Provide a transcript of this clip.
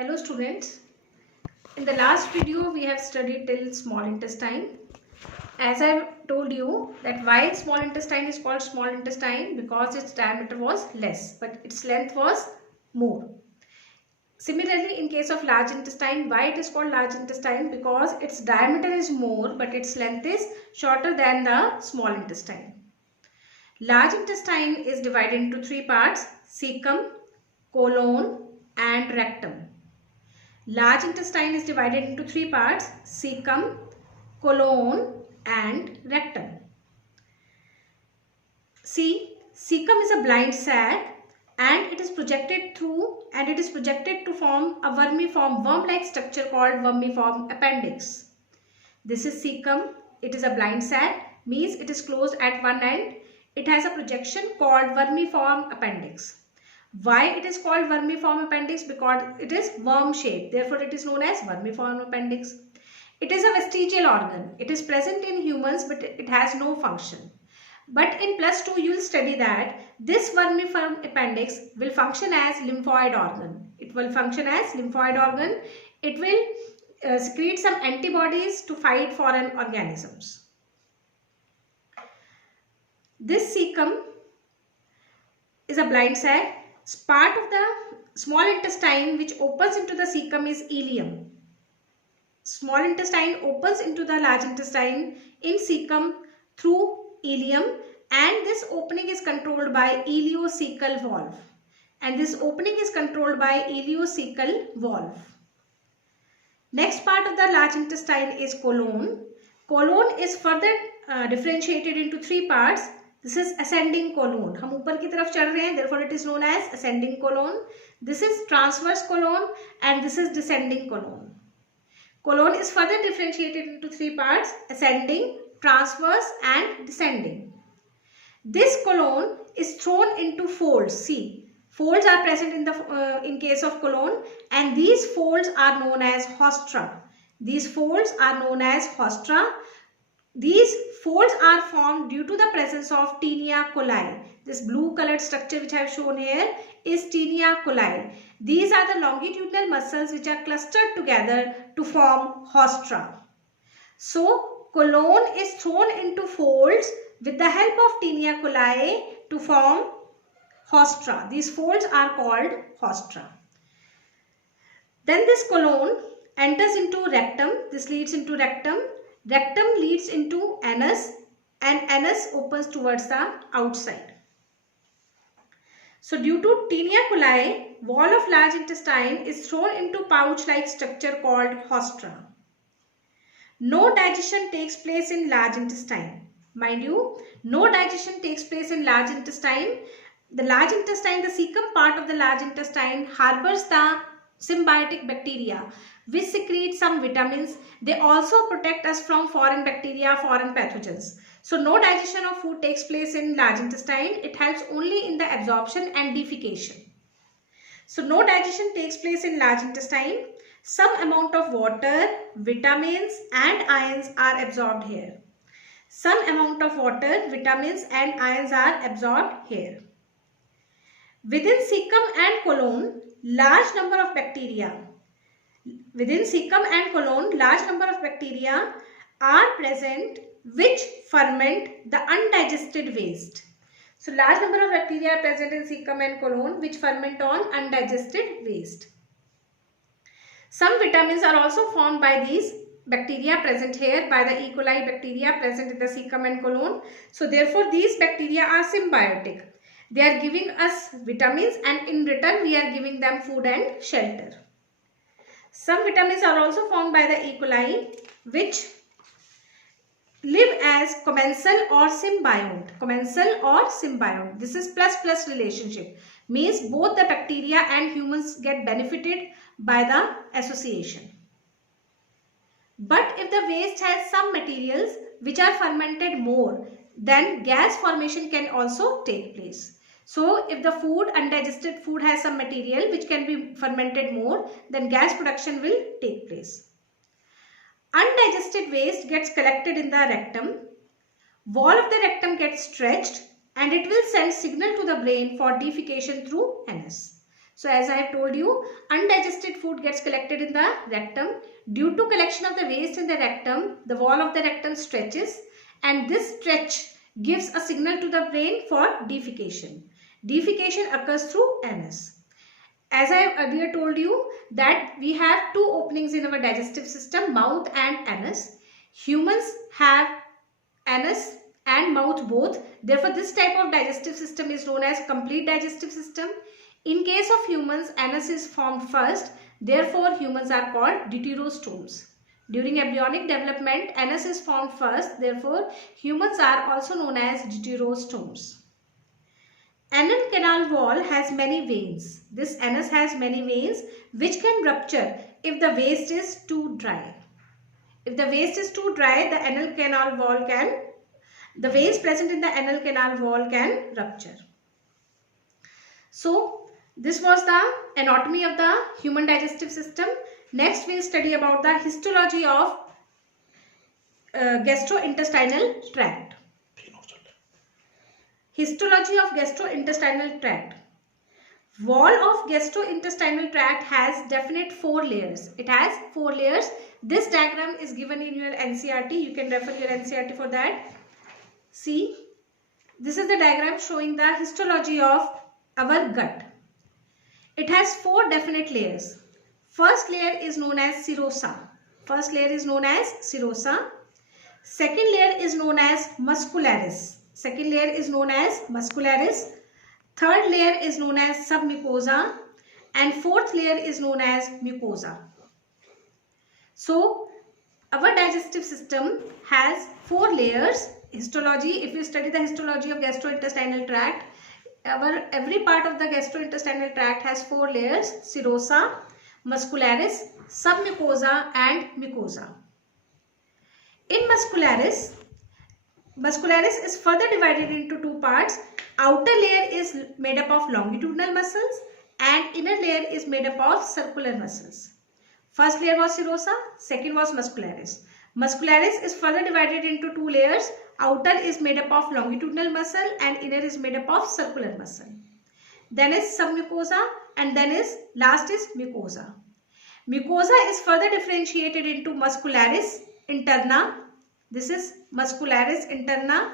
Hello students, in the last video we have studied till small intestine. As I told you that why small intestine is called small intestine, because its diameter was less but its length was more. Similarly, in case of large intestine, why it is called large intestine? Because its diameter is more but its length is shorter than the small intestine. Large intestine is divided into three parts: cecum, colon and rectum. Large intestine is divided into three parts: cecum, colon and rectum. See, cecum is a blind sac and it is projected to form a vermiform worm-like structure called vermiform appendix. This is cecum. It is a blind sac, means it is closed at one end. It has a projection called vermiform appendix. Why it is called vermiform appendix? Because it is worm shaped, therefore it is known as vermiform appendix. It is a vestigial organ. It is present in humans but it has no function. But in +2 you will study that this vermiform appendix will function as lymphoid organ. It will function as lymphoid organ. It will secrete some antibodies to fight foreign organisms. This cecum is a blind sac. Part of the small intestine which opens into the cecum is ileum. Small intestine opens into the large intestine in cecum through ileum, and this opening is controlled by ileocecal valve. Next part of the large intestine is colon. Colon is further differentiated into three parts. This is ascending colon. हम ऊपर की तरफ चढ़ रहे हैं, therefore it is known as ascending colon. This is transverse colon and this is descending colon. Colon is further differentiated into three parts: ascending, transverse and descending. This colon is thrown into folds. See, folds are present in case of colon, and these folds are known as haustra. These folds are formed due to the presence of Taenia coli. This blue colored structure which I have shown here is Taenia coli. These are the longitudinal muscles which are clustered together to form haustra. So, colon is thrown into folds with the help of Taenia coli to form haustra. These folds are called haustra. Then this colon enters into rectum. This leads into rectum. Rectum leads into anus and anus opens towards the outside. So due to Taenia coli, wall of large intestine is thrown into pouch-like structure called haustra. No digestion takes place in large intestine. Mind you, no digestion takes place in large intestine. The large intestine, the cecum part of the large intestine, harbors the symbiotic bacteria which secrete some vitamins. They also protect us from foreign bacteria, foreign pathogens. So no digestion of food takes place in large intestine. It helps only in the absorption and defecation. So no digestion takes place in large intestine. Some amount of water, vitamins and ions are absorbed here. Within cecum and colon, large number of bacteria are present which ferment the undigested waste. So large number of bacteria are present in cecum and colon which ferment on undigested waste. Some vitamins are also formed by these bacteria present here, by the E. coli bacteria present in the cecum and colon. So therefore these bacteria are symbiotic. They are giving us vitamins and in return we are giving them food and shelter. Some vitamins are also formed by the E. coli which live as commensal or symbiont. This is plus relationship. Means both the bacteria and humans get benefited by the association. But if the waste has some materials which are fermented more, then gas formation can also take place. So if the undigested food has some material which can be fermented more, then gas production will take place. Undigested waste gets collected in the rectum. Wall of the rectum gets stretched and it will send signal to the brain for defecation through anus. So as I have told you, undigested food gets collected in the rectum. Due to collection of the waste in the rectum, the wall of the rectum stretches, and this stretch gives a signal to the brain for defecation. Defecation occurs through anus. As I have earlier told you that we have two openings in our digestive system, mouth and anus. Humans have anus and mouth both. Therefore, this type of digestive system is known as complete digestive system. In case of humans, anus is formed first. Therefore, humans are called deuterostomes. During embryonic development, anus is formed first. Therefore, humans are also known as deuterostomes. Anal canal wall has many veins. This anus has many veins which can rupture if the waste is too dry. If the waste is too dry, the veins present in the anal canal wall can rupture. So, this was the anatomy of the human digestive system. Next, we will study about the histology of gastrointestinal tract. Histology of gastrointestinal tract. Wall of gastrointestinal tract has definite 4 layers. It has 4 layers. This diagram is given in your NCERT. You can refer your NCERT for that. See, this is the diagram showing the histology of our gut. It has 4 definite layers. First layer is known as serosa. Second layer is known as muscularis. Third layer is known as submucosa, and fourth layer is known as mucosa. So, our digestive system has 4 layers. Histology, if you study the histology of gastrointestinal tract, every part of the gastrointestinal tract has 4 layers: serosa, muscularis, submucosa and mucosa. In muscularis is further divided into 2 parts. Outer layer is made up of longitudinal muscles and inner layer is made up of circular muscles. First layer was serosa, second was muscularis. Muscularis is further divided into 2 layers. Outer is made up of longitudinal muscle and inner is made up of circular muscle. Then is submucosa, and then last is mucosa. Mucosa is further differentiated into muscularis interna. This is muscularis interna,